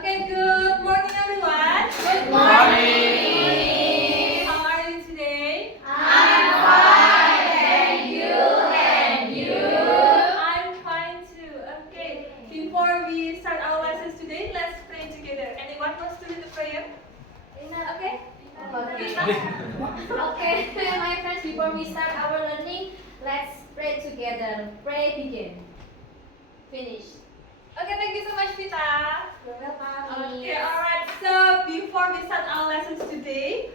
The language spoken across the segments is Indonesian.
Okay, good morning everyone. Good morning. How are you today? I'm fine, and you? I'm fine too. Okay, before we start our lessons today, let's pray together. Anyone wants to lead the prayer? Okay? Okay, my friends, before we start our learning, let's pray together. Pray begin. Finish. Okay, thank you so much, Vita. You're welcome. Okay, alright. So before we start our lessons today,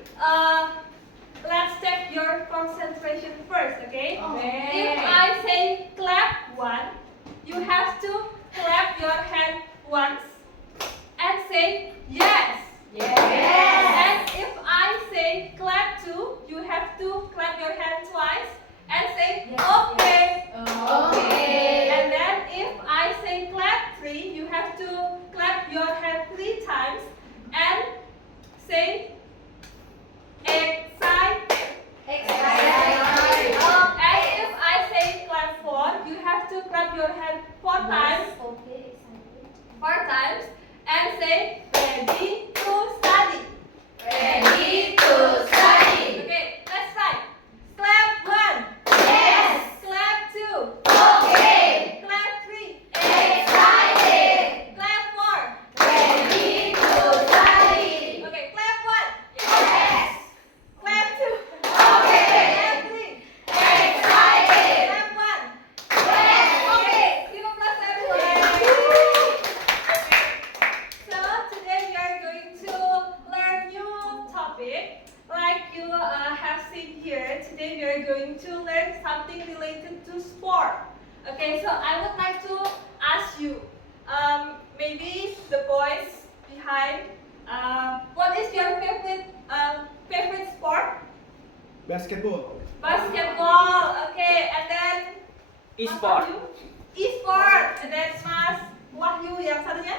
let's check your concentration first, okay? Okay. If I say clap one, you have to clap your hand once and say yes. Yes. And if I say clap two, you have to clap your hand twice and say Yes, okay. Okay. And then if I say clap three, you have to clap your hand 3 times and say excited. Excited. And if I say clap 4, you have to clap your hand 4 times, Okay, excited. 4 times and say ready to study. Ready to study. Okay, let's try. Clap 1. Yes. Clap 2. Okay. Clap 3. Excited. Clap 4. Ready to study. Okay, clap 1. Yes. Clap 2. Okay. Clap 3. Excited. Clap 1. Yes. Okay, give a applause to everyone. So today we are going to learn new topic. Like you have seen here, today we are going to learn something related to sport. Okay, so I would like to ask you, maybe the boys behind, what is your favorite sport? Basketball. Basketball. Okay, and then E-sport. E-sport. And then Mas Wahyu yang satunya?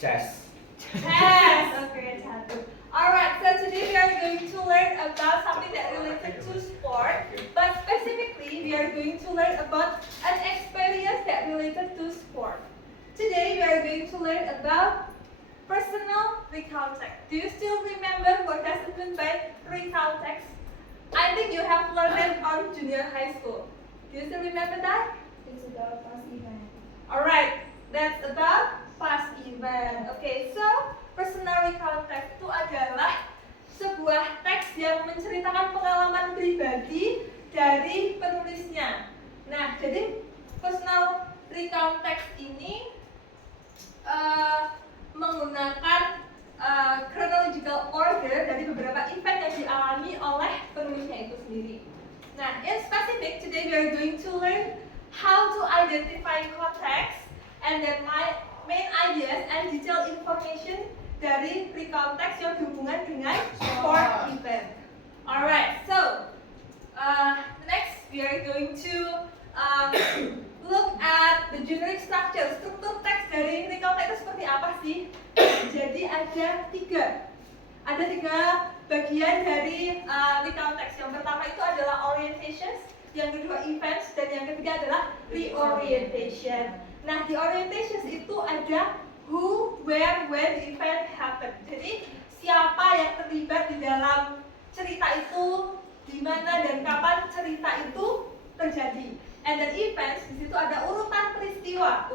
Chess. Chess. Okay, satu. Alright, so today we are going to learn about something that related to sport, but specifically we are going to learn about an experience that related to sport. Today we are going to learn about personal recount text. Do you still remember what does it mean by recount text? I think you have learned it on junior high school. Do you still remember that? It's about past event. Alright, that's about past event. Okay, so personal recount text itu adalah sebuah teks yang menceritakan pengalaman pribadi dari penulisnya. Nah, jadi personal recount text ini menggunakan chronological order dari beberapa event yang dialami oleh penulisnya itu sendiri. Nah, in specific, today we are going to learn how to identify context and then my main ideas and detailed information dari recount text yang berhubungan dengan sport event. Alright, so next we are going to look at the generic structure. Struktur teks dari recount text itu seperti apa sih? Jadi ada tiga bagian dari recount text. Yang pertama itu adalah orientations, yang kedua events, dan yang ketiga adalah reorientation. Nah, di orientations itu ada who, where, when the event happened. Jadi siapa yang terlibat di dalam cerita itu, di mana dan kapan cerita itu terjadi. And then events, di situ ada urutan peristiwa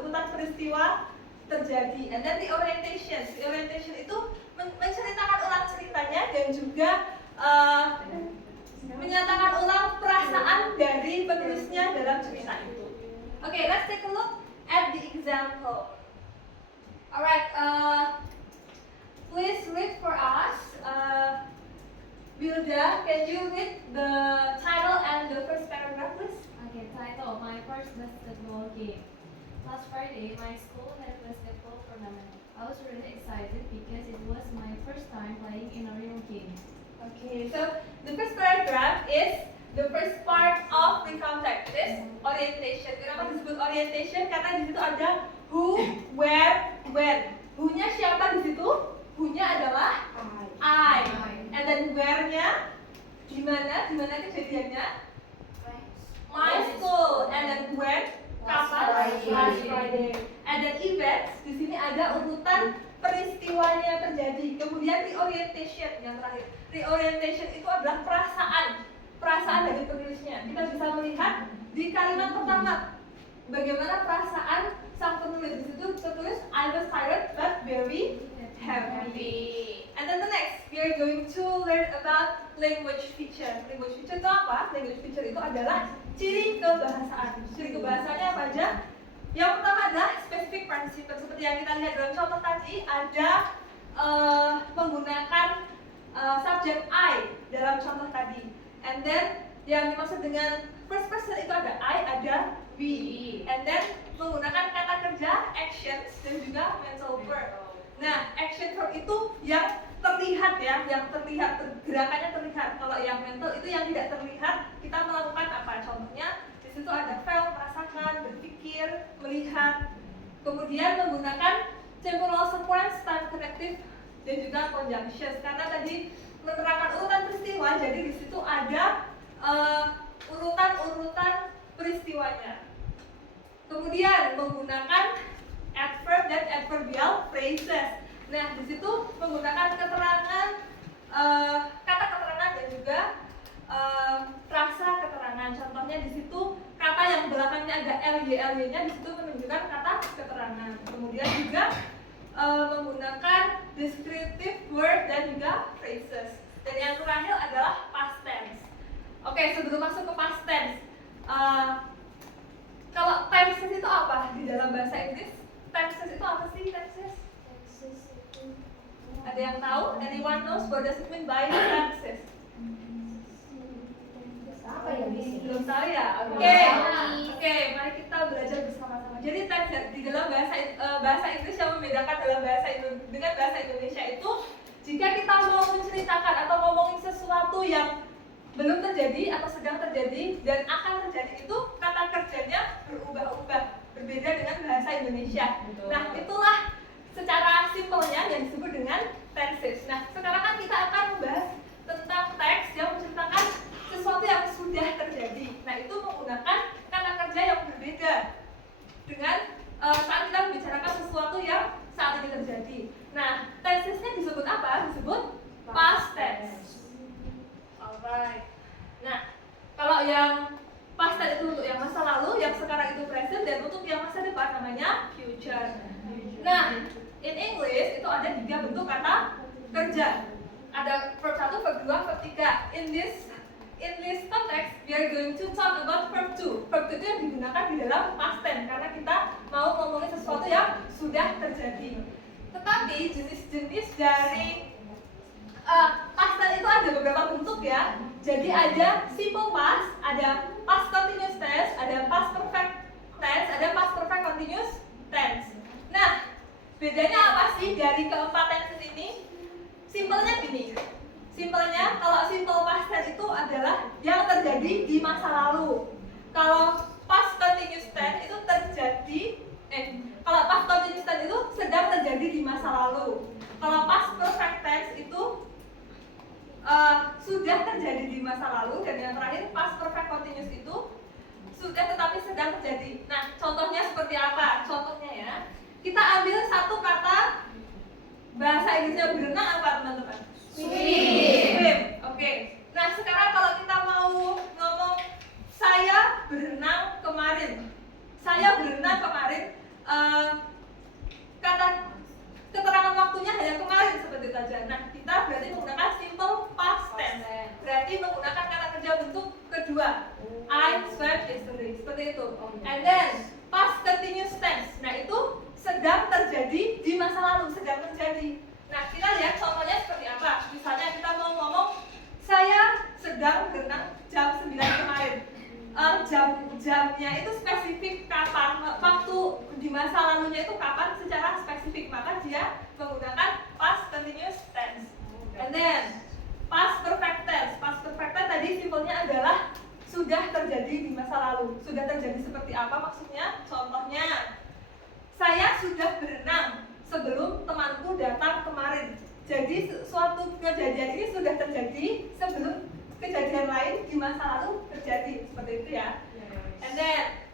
terjadi. And then the orientation itu menceritakan ulang ceritanya dan juga menyatakan ulang perasaan dari penulisnya dalam cerita itu. Okay, let's take a look at the example. Alright, please read for us. Wilda, can you read the title and the first paragraph, please? Okay, title, my first basketball game. Last Friday, my school had basketball tournament. I was really excited because it was my first time playing in a real game. Okay, so the first paragraph is the first part of recount text. It is orientation. Kenapa disebut orientation? Karena di situ ada who, where, when. Who-nya siapa di situ? Who-nya adalah I. And then where-nya di mana kejadiannya? My school. And then when? Kapan? Last Friday. Ada events, di sini ada urutan peristiwanya terjadi. Kemudian reorientation yang terakhir. Reorientation itu adalah perasaan dari penulisnya. Kita bisa melihat di kalimat pertama bagaimana perasaan sang penulis. Di situ tertulis I was tired but very happy. And then the next, we are going to learn about language feature. Language feature itu apa? Language feature itu adalah ciri kebahasaan. Ciri kebahasaannya apa aja? Yang pertama adalah specific participle. Seperti yang kita lihat dalam contoh tadi, ada menggunakan subject I dalam contoh tadi. And then yang dimaksud dengan first person itu ada I, ada we. And then menggunakan kata kerja actions dan juga mental verb. Nah, action verb itu yang terlihat ya, yang terlihat, gerakannya terlihat. Kalau yang mental itu yang tidak terlihat, kita melakukan apa? Contohnya, di situ ada felt, merasakan, berpikir, melihat. Kemudian menggunakan temporal sequence, time connective, dan juga conjunctions. Karena tadi menerangkan urutan peristiwa, jadi di situ ada urutan-urutan peristiwanya. Kemudian menggunakan adverb dan adverbial phrases. Nah, di situ menggunakan keterangan, kata keterangan dan juga frasa keterangan. Contohnya di situ kata yang belakangnya ada ly-nya di situ menunjukkan kata keterangan. Kemudian juga menggunakan descriptive word dan juga phrases. Dan yang terakhir adalah past tense. Oke, sebelum masuk ke past tense, kalau tenses itu apa di dalam bahasa Inggris? Tenses itu apa sih tenses? Ada yang tahu? Anyone knows what does it mean by tenses? Apa ya Miss? Belum tahu ya? Oke, mari kita belajar bersama-sama. Jadi tenses di dalam bahasa Inggris yang membedakan dalam dengan bahasa Indonesia itu, jika kita mau menceritakan atau ngomongin sesuatu yang belum terjadi atau sedang terjadi dan akan terjadi, itu kata kerjanya berubah-ubah, berbeda dengan bahasa Indonesia. Nah, itulah secara simpelnya yang disebut dengan tenses. Nah, sekarang kan kita akan membahas tentang teks yang menceritakan sesuatu yang sudah terjadi. Nah, itu menggunakan kata kerja yang berbeda dengan saat kita membicarakan sesuatu yang saat ini terjadi. Nah, tensesnya disebut apa? Disebut past tense. Alright. Nah, kalau yang past tense itu untuk yang masa lalu, yang sekarang itu present, dan untuk yang masa depan namanya future. Nah, in English itu ada 3 bentuk kata kerja. Ada verb 1, verb 2, verb 3. In this context, we are going to talk about verb 2. Verb 2 itu yang digunakan di dalam past tense karena kita mau ngomongin sesuatu yang sudah terjadi. Tetapi jenis-jenis dari past tense itu ada beberapa bentuk ya. Jadi ada simple past, ada past continuous tense, ada past perfect tense, ada past perfect continuous tense. Nah, bedanya apa sih dari keempat tenses ini? Simpelnya gini. Simpelnya, kalau simple past tense itu adalah yang terjadi di masa lalu. Kalau past continuous tense itu kalau past continuous tense itu sedang terjadi di masa lalu. Kalau past perfect tense itu sudah terjadi di masa lalu, dan yang terakhir past perfect continuous itu sudah tetapi sedang terjadi. Nah, contohnya seperti apa? Contohnya ya, kita ambil satu kata bahasa Inggrisnya berenang apa teman-teman? Swim. Oke. Nah, sekarang kalau kita mau ngomong saya berenang kemarin. Saya berenang kemarin. Kata keterangan waktunya hanya kemarin seperti itu saja. Nah, kita berarti menggunakan simple past tense. Berarti menggunakan kata kerja bentuk kedua. I swam yesterday. Seperti itu. And then past continuous tense. Nah, itu sedang terjadi di masa lalu, sedang terjadi. Nah, kita lihat contohnya seperti apa. Misalnya kita mau ngomong saya sedang berenang jam 9 kemarin. Jamnya itu spesifik kapan, waktu di masa lalunya itu kapan secara spesifik, maka dia menggunakan past continuous tense. And then past perfect tense. Past perfect tense tadi simpelnya adalah sudah terjadi di masa lalu. Sudah terjadi seperti apa maksudnya? Contohnya, saya sudah berenang sebelum temanku datang kemarin. Jadi suatu kejadian ini sudah terjadi sebelum kejadian lain di masa lalu terjadi. Seperti itu ya. And then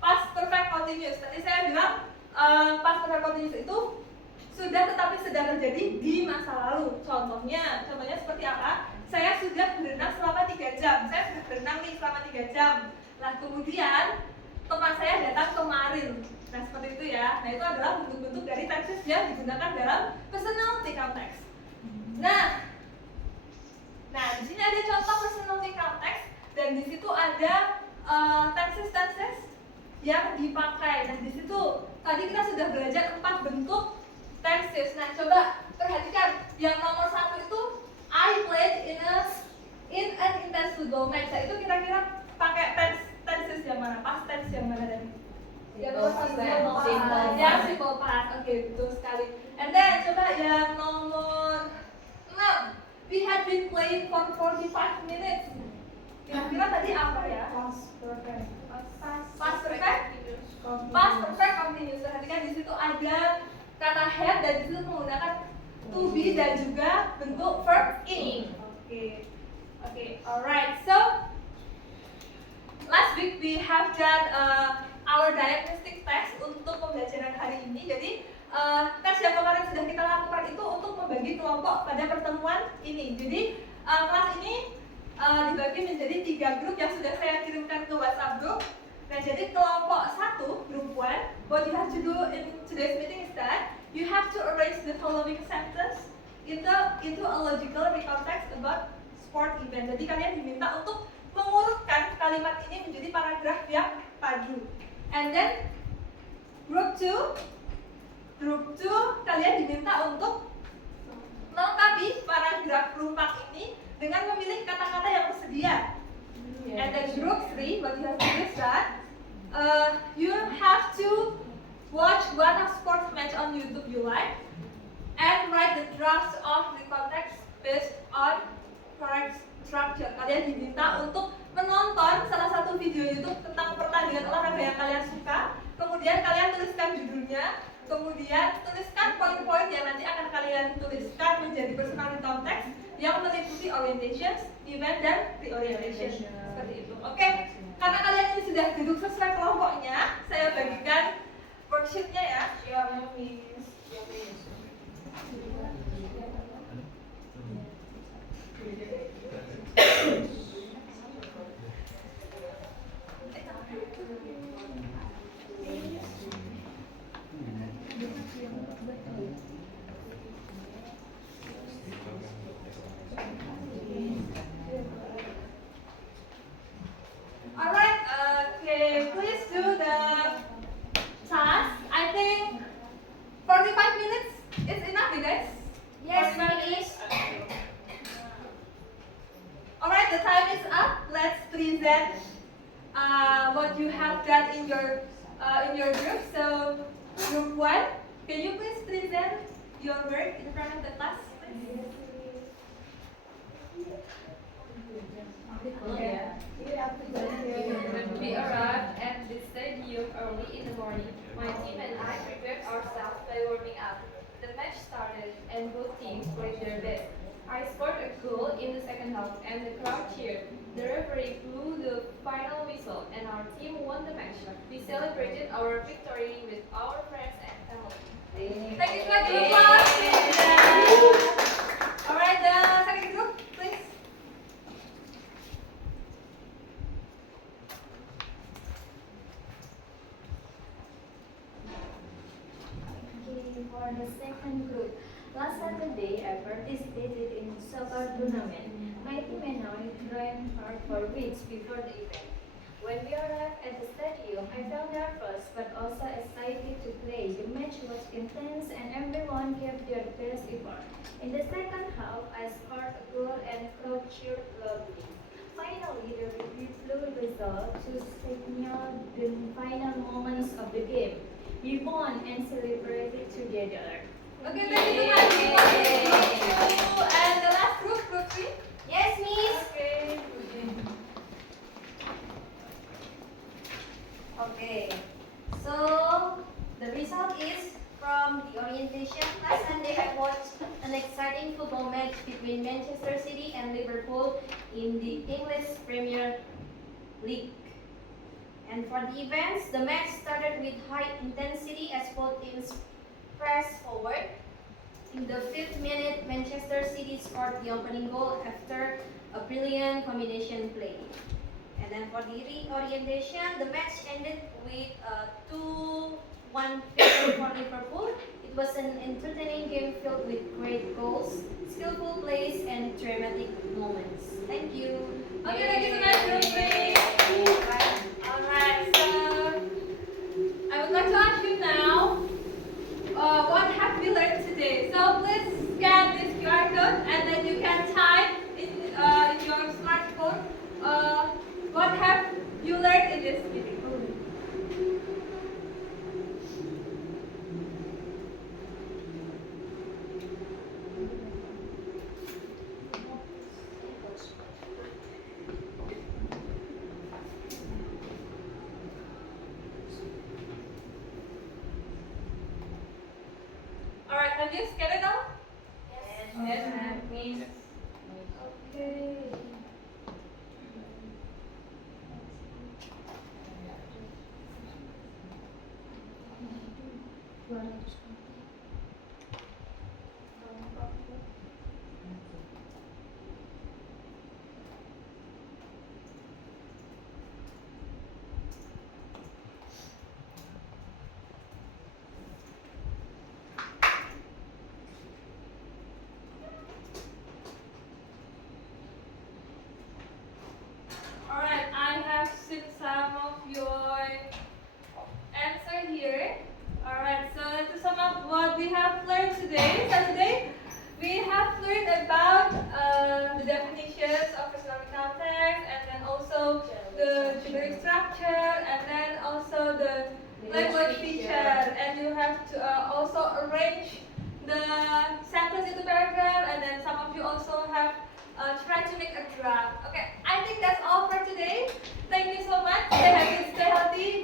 past perfect continuous. Tadi saya bilang past perfect continuous itu sudah tetapi sedang terjadi di masa lalu. Contohnya seperti apa? Saya sudah berenang selama 3 jam. Saya sudah berenang nih selama 3 jam. Nah, kemudian teman saya datang kemarin. Nah, seperti itu ya. Nah, itu adalah bentuk-bentuk dari tenses yang digunakan dalam personality context. Nah, di sini ada contoh personality context dan di situ ada tenses yang dipakai. Nah, di situ tadi kita sudah belajar 4 bentuk tenses. Nah, coba perhatikan yang nomor 1 itu I played in an intense football match. Nah, itu kira-kira pakai tenses yang mana? Past tense yang mana tadi? Yang simple past. Oke, betul sekali. And then coba yang nomor 6. We had been playing for 45 minutes. Kira-kira tadi apa ya? Past perfect. Past perfect continuous. Perhatikan di situ ada kata had dan di situ menggunakan to be dan juga bentuk verb in. Oke, alright. So last week we have done our diagnostic test untuk pembelajaran hari ini. Jadi tes yang kemarin sudah kita lakukan itu untuk membagi kelompok pada pertemuan ini. Jadi kelas ini dibagi menjadi 3 grup yang sudah saya kirimkan ke WhatsApp group. Nah, jadi kelompok 1, group 1, what you have to do in today's meeting is that you have to arrange the following sentence into a logical context about sport event. Jadi kalian diminta untuk mengurutkan kalimat ini menjadi paragraf yang padu. And then group 2 kalian diminta untuk melengkapi paragraf rumpak ini dengan memilih kata-kata yang tersedia. And then group 3, what you have to do is that you have to watch one of sports match on YouTube you like and write the drafts of the context based on correct structure. Kalian diminta untuk menonton salah satu video YouTube tentang pertandingan olahraga yang kalian suka. Kemudian kalian tuliskan judulnya, kemudian tuliskan poin-poin yang nanti akan kalian tuliskan menjadi personality context yang meliputi orientations, event, dan reorientation. Seperti itu. Oke, karena kalian ini sudah duduk sesuai kelompoknya, saya bagikan worksheet-nya ya. Alright, okay, please do the task. I think 45 minutes is enough, you guys? Yes, 45 please. Alright, the time is up. Let's present what you have done in your group. So, group 1, can you please present your work in front of the class, please? When we arrived at the stadium early in the morning, my team and I prepared ourselves by warming up. The match started and both teams played their best. I scored a goal in the second half and the crowd cheered. The referee blew the final whistle and our team won the match. We celebrated our victory with our friends and family. Thank you, group 1. Alright, the second group, please. Okay, for the second group, last Saturday I participated in soccer tournament. My team and I trained hard for weeks before the event. When we arrived at the stadium, I felt nervous but also excited to play. The match was intense and everyone gave their best effort. In the second half, I scored a goal and crowd cheered loudly. Finally, the referee blew the whistle to signal the final moments of the game. We won and celebrated together. Okay, thank you so much. Group 2 and the last group, group 3. Yes, miss. Okay. Okay, so the result is from the orientation. Last Sunday I watched an exciting football match between Manchester City and Liverpool in the English Premier League. And for the events, the match started with high intensity as both teams pressed forward. In the 5th minute, Manchester City scored the opening goal after a brilliant combination play. And then for the reorientation, the match ended with a 2-1 victory for Liverpool. It was an entertaining game filled with great goals, skillful plays, and dramatic moments. Thank you. Okay, thank you so much, Rosie. Alright, so I would like to ask you now, what have you learned today? So please scan this QR code and then you can type in your smartphone what have you learned in this meeting. Alright, have you scanned it now? Yes, ma'am. Miss. Okay. Alright, I have seen some of your answer here. Alright, so to sum up what we have learned today. So today we have learned about the definitions of personal context and then also the generic structure and then also the language feature. And you have to also arrange the sentence into paragraph and then some of you also have try to make a draft. Okay, I think that's all for today. Thank you so much. Stay happy, stay healthy.